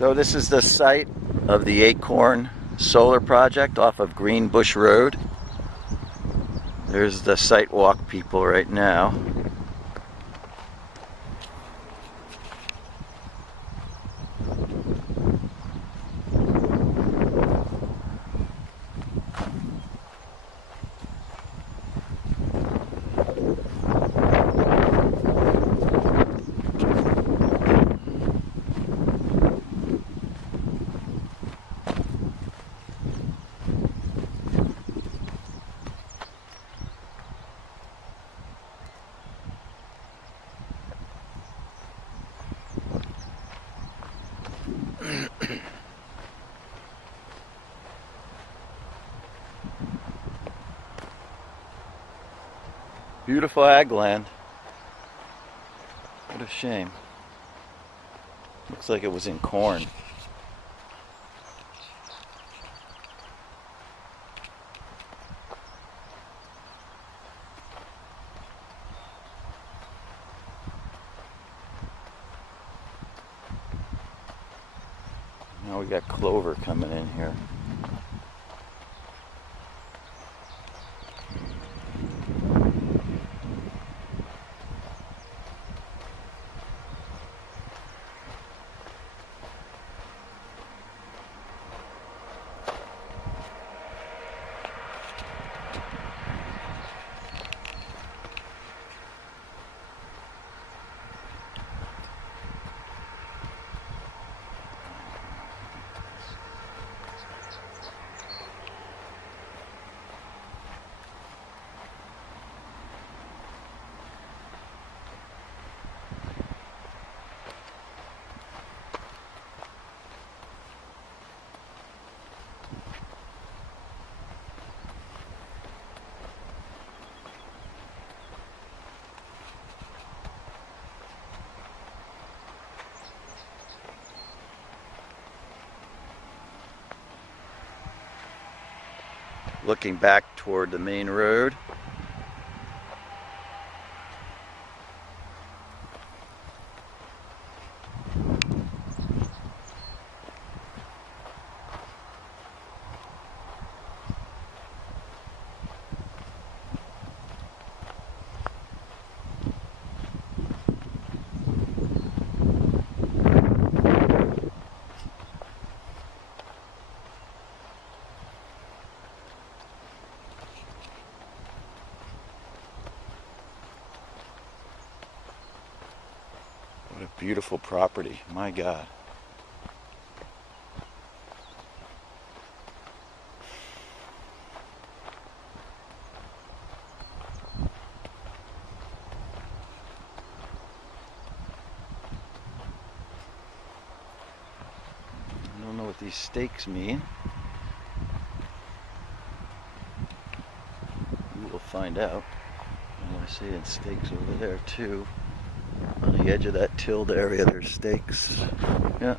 So this is the site of the Acorn Solar Project off of Greenbush Road. There's the site walk people right now. Beautiful ag land. What a shame. Looks like it was in corn. Now we got clover coming in here. Looking back toward the main road. What a beautiful property, my God. I don't know what these stakes mean. We will find out. And I see it stakes over there too. On the edge of that tilled area, there's stakes. Yeah.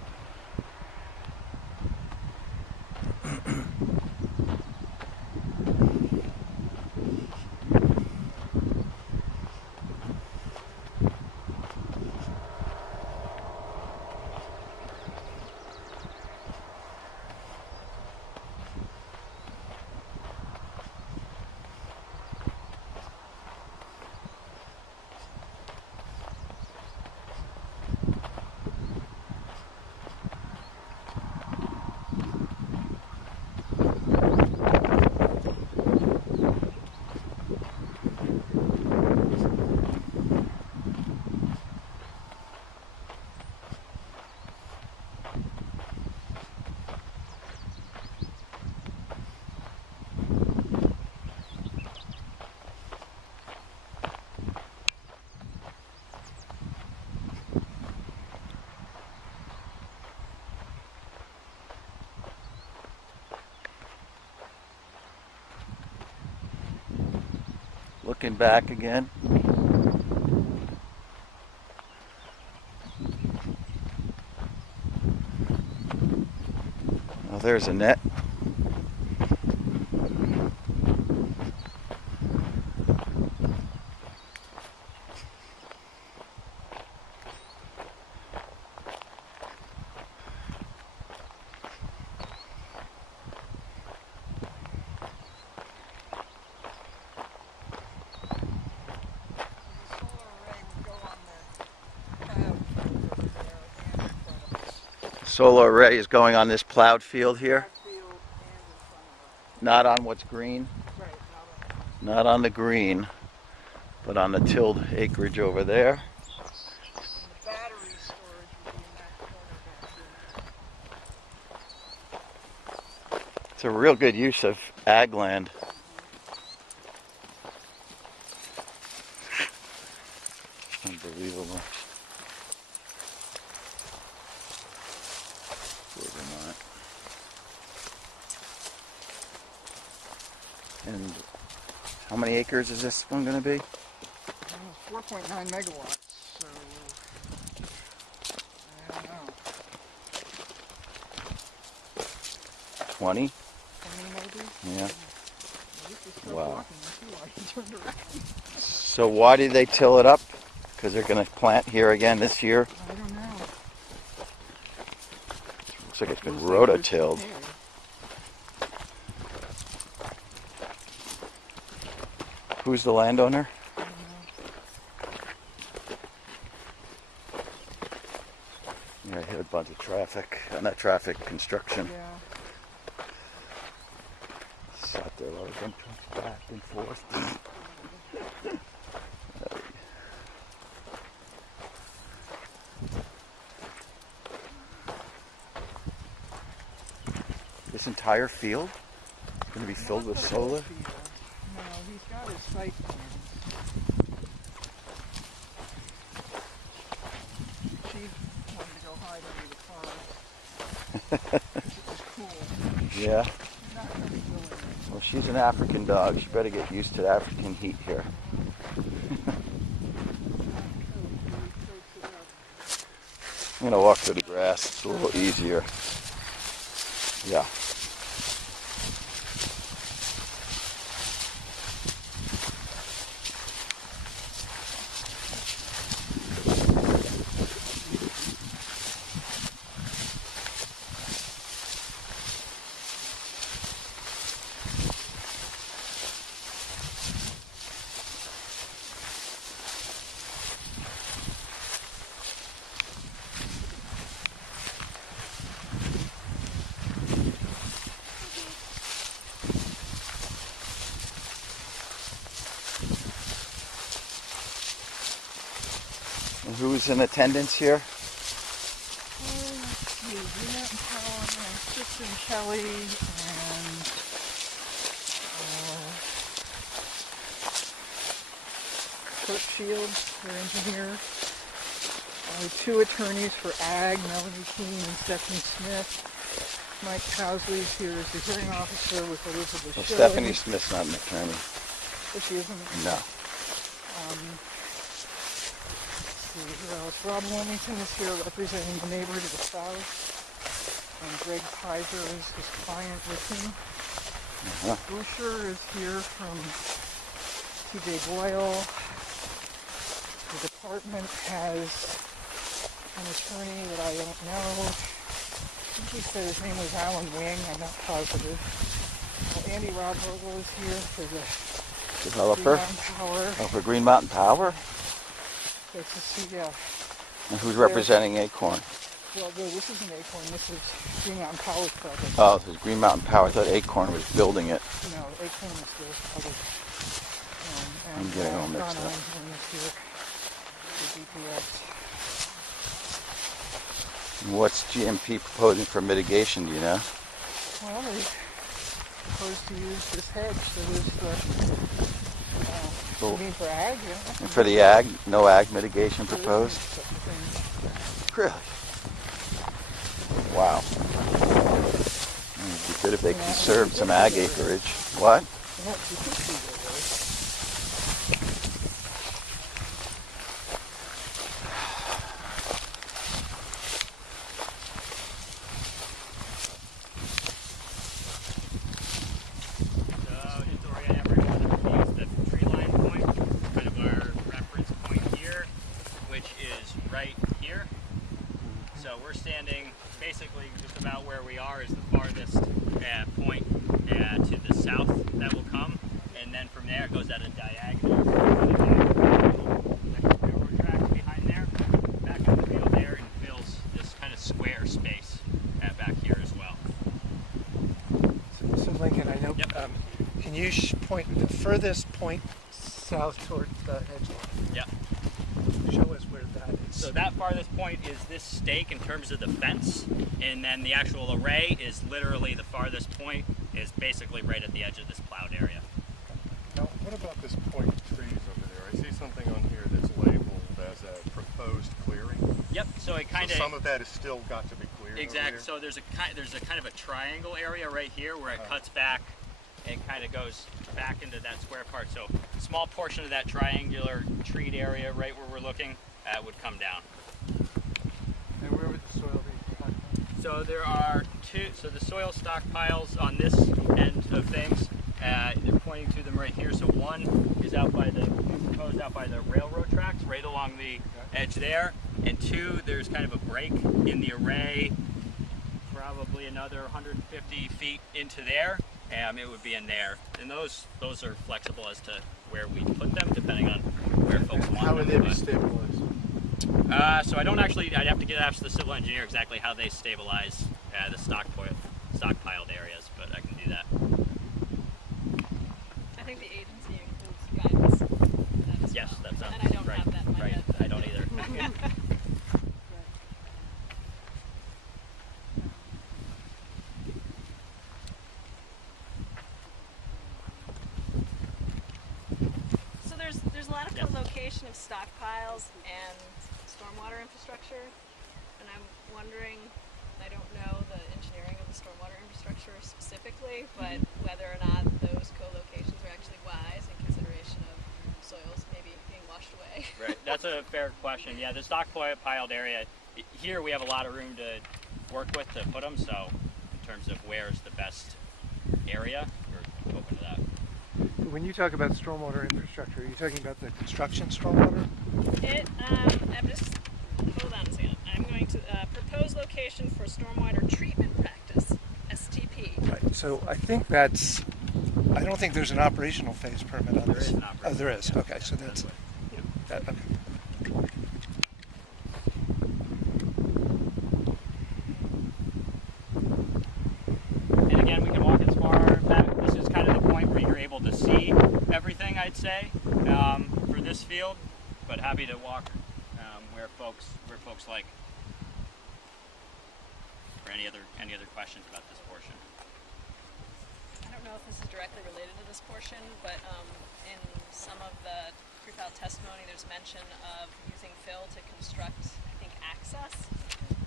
Looking back again. Oh, there's a net. Solar array is going on this plowed field here, Field and in front of not on what's green, us. Right, not on the green, but on the tilled acreage over there. and the battery storage will be in that corner back here. It's a real good use of ag land. Unbelievable. Vermont. And how many acres is this one going to be? 4.9 megawatts, so I don't know, 20? 20 maybe? Yeah. Wow. Walking, I see why he turned around. So why did they till it up? Because they're going to plant here again this year? I don't know. Looks like it's been rototilled. Who's the landowner? I don't know. Yeah, I hit a bunch of traffic, not traffic, construction. Yeah. Sat there a lot of dump trucks back and forth. This entire field is going to be filled with solar? No, he's got his site plans. She wanted to go hide under the car. It was cool. Yeah. She's not going to be doing it. Well, she's an African dog. She better get used to the African heat here. I'm going to walk through the grass. It's a little easier. Yeah. And who's in attendance here? Let's see, Jeanette and Colin and Kristen Kelly and Kurt Shields, their engineer. Two attorneys for Ag, Melanie Keene and Stephanie Smith. Mike Housley's here as the hearing officer with Elizabeth Well, Schilling. Stephanie Smith's not an attorney. But she isn't. No. Let's see, who else? Rob Wilmington is here representing the neighbor to the south. And Greg Pizer is his client with him. Busher is here from TJ Boyle. The department has an attorney that I don't know. I think he said his name was Alan Wing. I'm not positive. Well, Andy Rodvogel is here for the Developer? Green Mountain Power. Oh, for Green Mountain Power? It's a C, yeah. And who's representing Acorn? Well, no, this isn't Acorn. This is Green Mountain Power project. Oh, this is Green Mountain Power. I thought Acorn was building it. No, Acorn is the other. I'm getting all mixed up. Here, the DPS. What's GMP proposing for mitigation, do you know? Well, they supposed to use this hedge that is Cool. you mean for ag, yeah? And for the ag, no ag mitigation proposed? Such a thing. Really? Wow. It'd be good if they conserved some ag acreage. What? They won't be 50 of those. Right here. So we're standing basically just about where we are is the farthest point to the south that will come, and then from there it goes at a diagonal. Next railroad tracks behind there, back in the field there, and fills this kind of square space. point the furthest point south toward the edge line. Yeah. Show us where that is. So that farthest point is this stake in terms of the fence, and then the actual array is literally the farthest point is basically right at the edge of this plowed area. Now, what about this point of trees over there? I see something on here that's labeled as a proposed clearing. Yep. So it kind So of some of that has still got to be cleared. exactly. Over So there's a kind of a triangle area right here where it cuts back and kind of goes back into that square part. So a small portion of that triangular treed area right where we're looking would come down. And where would the soil be? So there are two. So the soil stockpiles on this end of things, they're pointing to them right here. So one is out by the proposed out by the railroad tracks, right along the edge there, and two, there's kind of a break in the array, probably another 150 feet into there. It would be in there, and those are flexible as to where we put them, depending on where folks want them. How would they be stabilized? So I don't actually. I'd have to ask the civil engineer exactly how they stabilize the stockpiled areas, but I can do that. I think the agency includes guidance. For that as Yes, well. that sounds And I don't right. have that in my right. head. I don't either. So there's a lot of Yes. co-location of stockpiles and stormwater infrastructure, and I'm wondering, I don't know the engineering of the stormwater infrastructure specifically, but whether or not those co-locations are actually wise in consideration of soils maybe being washed away. Right. That's a fair question. Yeah, the stockpiled area here we have a lot of room to work with to put them. So in terms of where's the best area, we're open to that. When you talk about stormwater infrastructure, are you talking about the construction stormwater? I'm just, hold on a second. I'm going to propose location for stormwater treatment practice, STP. Right. So I think that's. I don't think there's an operational phase permit on There this. is an Oh, operational there is. Okay, so That's that's. what- That, okay. And again, we can walk as far back. This is kind of the point where you're able to see everything, I'd say, for this field. But happy to walk where folks like. Or any other questions about this portion? I don't know if this is directly related to this portion, but in some of the pre-filed testimony, there's mention of using fill to construct, I think, access,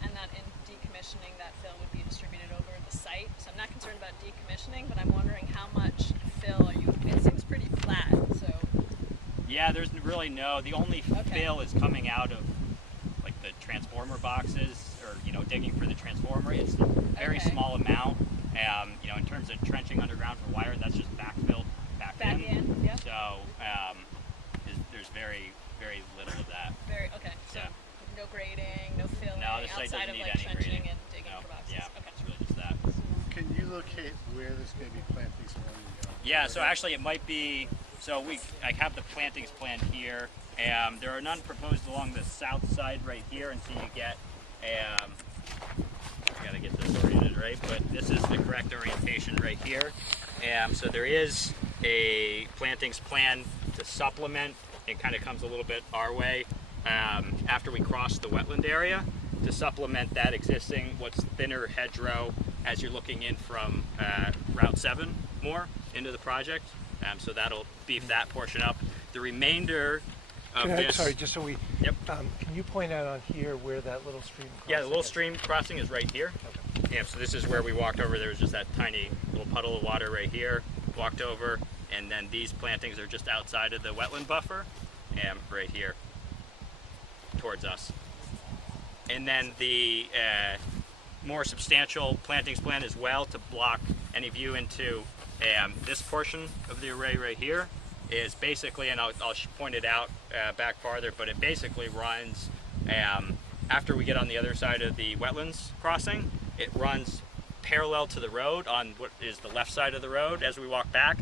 and that in decommissioning, that fill would be distributed over the site. So I'm not concerned about decommissioning, but I'm wondering how much fill are you? It seems pretty flat, so. Yeah, there's really no. The only Okay. fill is coming out of like the transformer boxes, or digging for the transformer. It's a very Okay. small amount. In terms of trenching underground for wire, that's just backfilled back in, yep. So there's very very little of that. Very okay. So Yeah. no grading, no filling No, this site outside doesn't of need like any trenching grading. and digging No, for boxes. yeah, Okay. it's really just that. Can you locate where there's going to be plantings along the Yeah, so actually it might be, I have the plantings planned here. There are none proposed along the south side right here, and so you get, I gotta get this oriented right, but this is the correct orientation right here. So there is a plantings plan to supplement, it kind of comes a little bit our way, after we cross the wetland area, to supplement that existing, what's thinner hedgerow as you're looking in from Route 7 more into the project. So that'll beef that portion up. The remainder of this... Sorry, just so we. Yep. Can you point out on here where that little stream crosses? Yeah, the little stream crossing is right here. Okay. Yeah, so this is where we walked over. There was just that tiny little puddle of water right here. Walked over, and then these plantings are just outside of the wetland buffer, right here, towards us. And then the more substantial plantings plan as well to block any view into this portion of the array right here is basically, and I'll point it out back farther, but it basically runs, after we get on the other side of the wetlands crossing, it runs parallel to the road on what is the left side of the road as we walk back,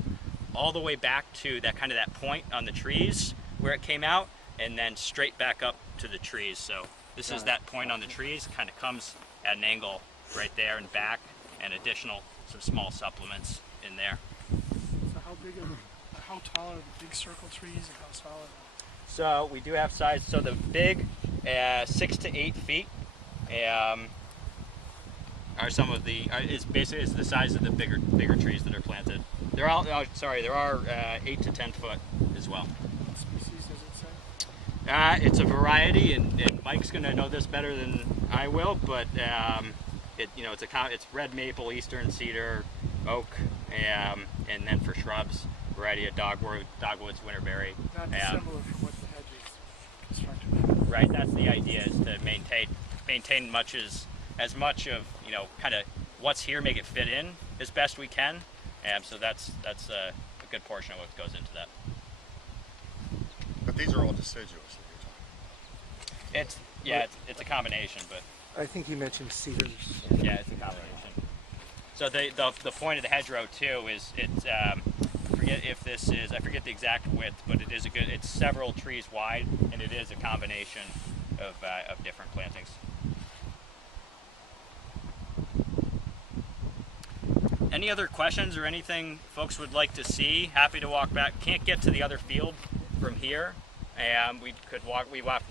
all the way back to that point on the trees where it came out, and then straight back up to the trees. So this is that point on the trees, kind of comes at an angle right there and back, and some small supplements in there. So how How tall are the big circle trees and how tall are So we do have size. So the big, 6 to 8 feet, are some of the. Is basically the size of the bigger trees that are planted. They're all. Oh, sorry, there are 8 to 10 foot as well. What species does it say? It's a variety, and Mike's going to know this better than I will. But it's red maple, eastern cedar, oak, and then for shrubs, variety of dogwoods, winterberry. Not dissimilar from what the hedge is constructed. Right, that's the idea, is to maintain as much of kind of what's here, make it fit in as best we can. So that's a good portion of what goes into that. But these are all deciduous that you're talking It's a combination, but I think you mentioned cedars. yeah, it's a combination. So the point of the hedgerow too is I forget the exact width, but it's several trees wide, and it is a combination of different plantings. Any other questions or anything folks would like to see? Happy to walk back. Can't get to the other field from here. We walk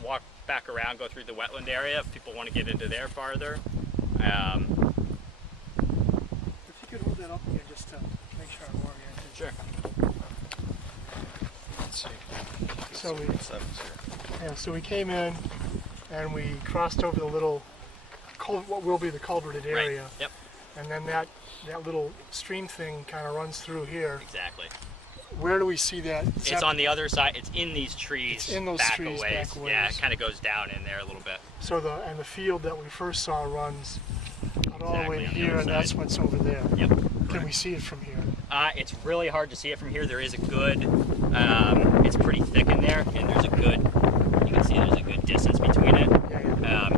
back around, go through the wetland area if people want to get into there farther. If you could hold that up again just to make sure I'm oriented. Sure. Let's see. So we came in and we crossed over the little, what will be the culverted area. Right. Yep. And then that little stream thing kind of runs through here. Exactly. Where do we see that? It's on the other side. It's in these trees. It's in those back trees a ways. back a ways. Yeah, it kind of goes down in there a little bit. So the field that we first saw runs out all the way Exactly, on the here, other and that's side. what's over there. Yep. Can we see it from here? It's really hard to see it from here. There is a good, it's pretty thick in there, and you can see there's a good distance between it.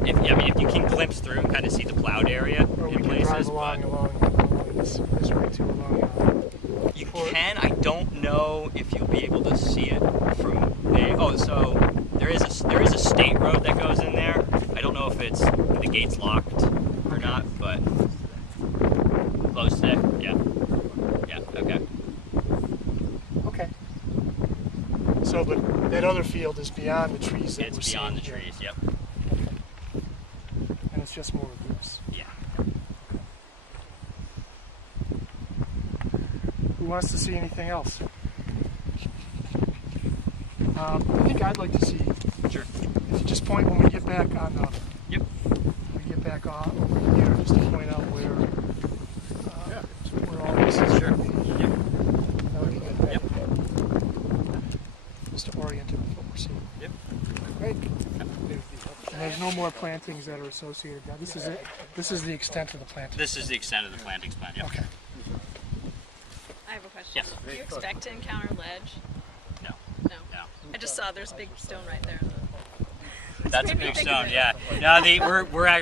If you can glimpse through and kind of see the plowed area Or we in can places, drive along this way too along. you can. I don't know if you'll be able to see it from there. Oh, so there is a state road that goes in there. I don't know if the gate's locked or not, but close there. Yeah. Okay. Okay. So, but that other field is beyond the trees that we're It's seeing beyond the here. trees. Yep. And it's just more of this. Yeah. Who wants to see anything else? I think I'd like to see. Sure. If you just point when we get back on the. Yep. We get back on over here, just to point out where all this is. Sure. Yep. That would be good. Yep. Just to orient it with what we're seeing. Yep. Great. And there's no more plantings that are associated. Now, this is it. This is the extent of the planting. This is the extent of the plantings plan. Yep. Okay. I have a question. Yes. Do you expect to encounter ledge? No. No. No. I just saw there's a big stone right there. That's a made me big think stone. of it. Yeah. No,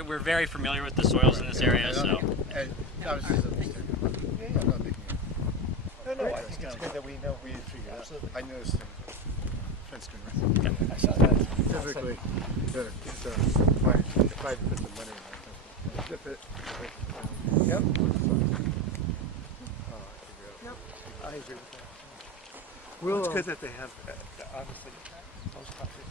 we're very familiar with the soils in this area, so. And I was just I'm not making it. No, I think it's good that we know we figure out. I noticed things. Fence can I saw that. Typically, if I put the money in my flip it. Yep. I agree with that. Well, It's good that they have, obviously, those copies.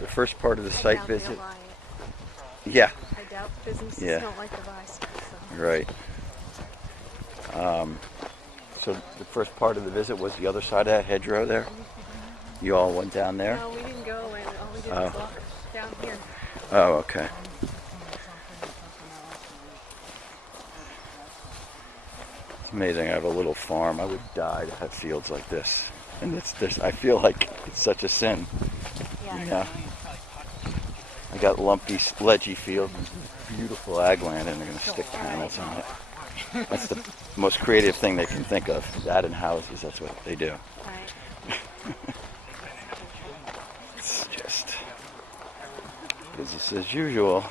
The first part of the site I doubt they'll visit. buy it. Yeah, I doubt businesses Yeah. don't like to buy stuff. So. right. So the first part of the visit was the other side of that hedgerow there? You all went down there? No, we didn't go and all we did Oh. was walk down here. Oh, okay. It's amazing. I have a little farm. I would die to have fields like this. And I feel like it's such a sin. Yeah. I got lumpy, ledgy fields, beautiful ag land, and they're going to stick panels on it. That's the most creative thing they can think of. That and houses, that's what they do. Right. It's just business as usual.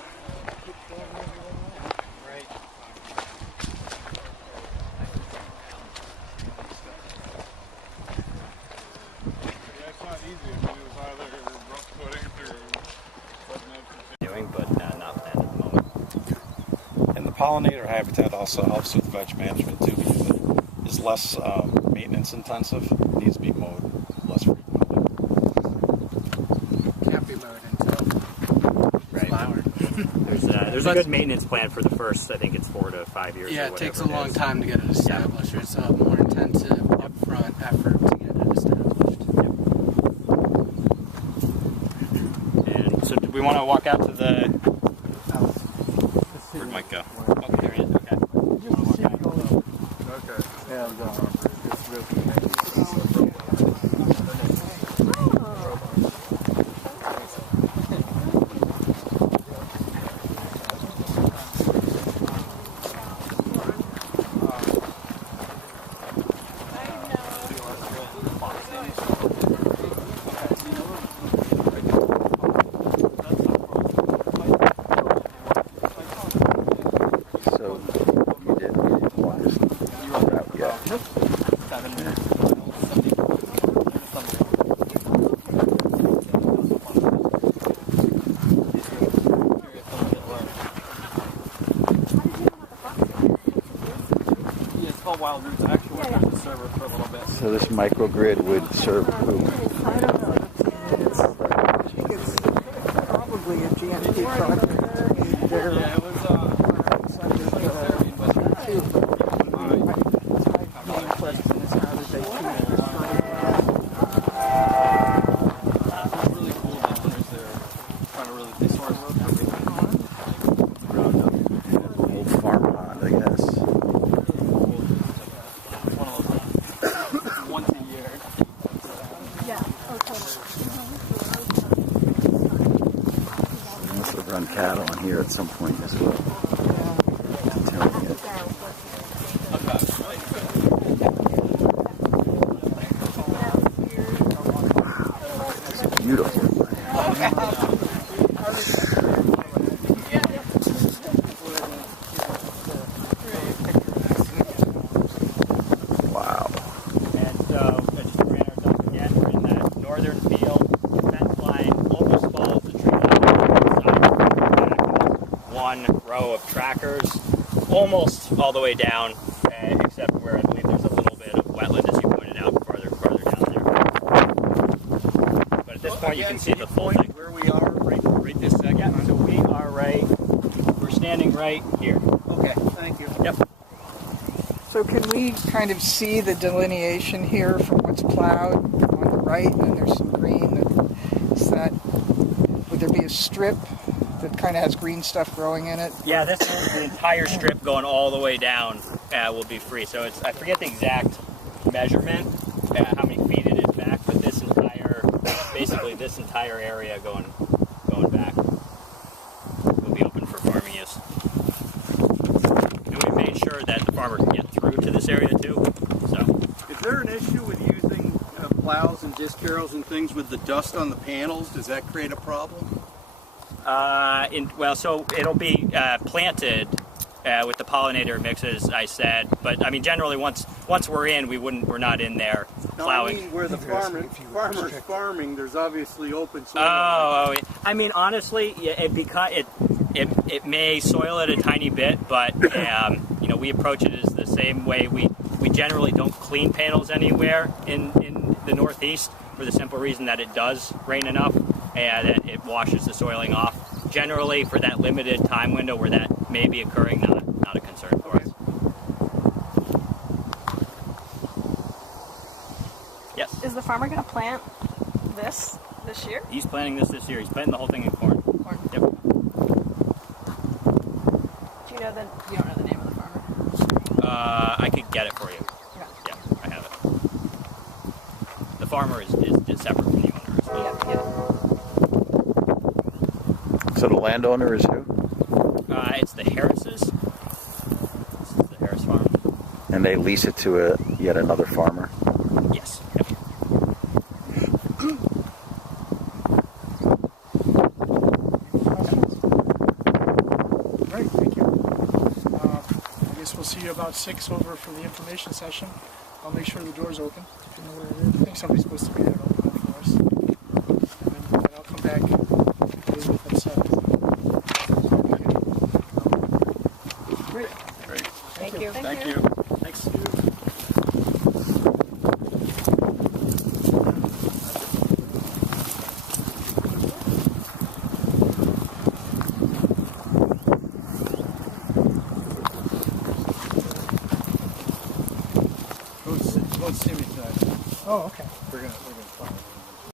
pollinator habitat also helps with veg management too, because it is less maintenance intensive. It needs to be mowed less frequently. Can't be mowed until flower. There's a good maintenance plan for the first, I think it's 4 to 5 years. Yeah, or it takes a whatever long is. time to get it established. There's a more intensive upfront effort to get it established. And so do we want to walk out to the... Where'd Mike go? Oh, there he is, okay. Okay. And it's really So you didn't want this route yet. Yeah, it's called Wild Roots. I actually worked as a server for a little bit. So this microgrid would serve who? I don't know. I think it's probably a GMP project. They're Yeah, it was my main question is how did they choose to really cool downers there. Trying to really source everything. Old farm pond, I guess. One of those once a year. They must have run cattle in here at some point as well. Tilling it. It's beautiful. Wow. And so, just to bring ourselves again, we're in that northern field. Fence line almost follows the tree line. One row of trackers, almost all the way down, except where I believe there's a little bit of wetland, as you pointed out, farther down there. But at this point, you can see the full thing. Where we are, right this second. Yeah, so we are we're standing right here. Okay, thank you. Yep. So can we kind of see the delineation here from what's plowed on the right, and then there's some green? Is that, would there be a strip that kind of has green stuff growing in it? Yeah, this is the entire strip going all the way down will be free. So it's, I forget the exact measurement, how many feet it is back, but this entire, basically this entire area going back will be open for farming use. And we made sure that the farmer can get through to this area too. So Is there an issue with using plows and disc barrels and things with the dust on the panels? Does that create a problem? so it'll be planted with the pollinator mixes, I said. But I mean, generally, once we're in, we're not in there plowing. No, I mean, where the farmer's farming, there's obviously open soil. Oh, I mean, honestly, yeah, it may soil it a tiny bit, but we approach it as the same way we generally don't clean panels anywhere in the Northeast, for the simple reason that it does rain enough and that it washes the soiling off. Generally, for that limited time window where that may be occurring, not a concern for us. Yes. Is the farmer going to plant this year? He's planting this year. He's planting the whole thing in corn. Corn. Yep. You don't know the name of the farmer? I could get it for you. Okay. Yeah, I have it. The farmer is separate from the owner as well. Yeah. So the landowner is who? It's the Harrises. This is the Harris farm. And they lease it to yet another farmer? Yes. Yep. Great, thank you. I guess we'll see you about 6 over for the information session. I'll make sure the door's open, if you know where it is. I think somebody's supposed to be there to open it for us. And then I'll come back at 7. Oh, okay.